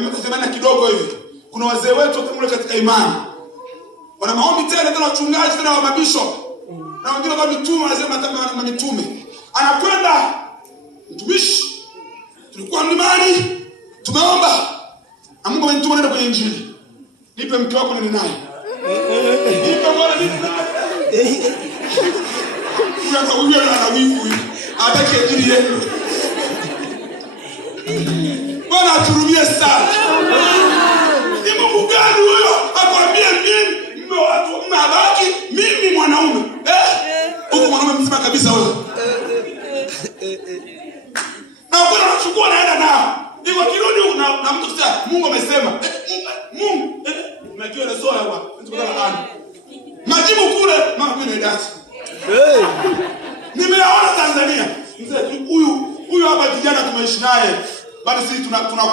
miaka 80 kidogo hivi. Kuna wazee wetu wakamule katika imani. Wana maombi tena wachungaji tena wa mabishop. Na wengine wa mitume wanasema kama mitume. Anakwenda mtumishi. Tulikuwa mlimani, tumeomba. Na Mungu amenituma nenda kwenye injili. Nipe mke wako nini naye. Nipe mwana nini naye. Huyo ana wivu huyo. Atake injili yenu. Bwana aturumie sana. Ni Mungu gani huyo? Akwambie mimi mume watu mnabaki mimi mwanaume. Huko mwanaume mzima kabisa wewe. Na bwana anachukua naenda nao. Ndio kirudi huko na mtu sasa Mungu amesema. Mungu unajua ile soa hapa. Majibu kule mama mimi ni dati. Nimeona Tanzania. Mzee huyu hapa kijana tumeishi naye. Bado sisi tunakuwa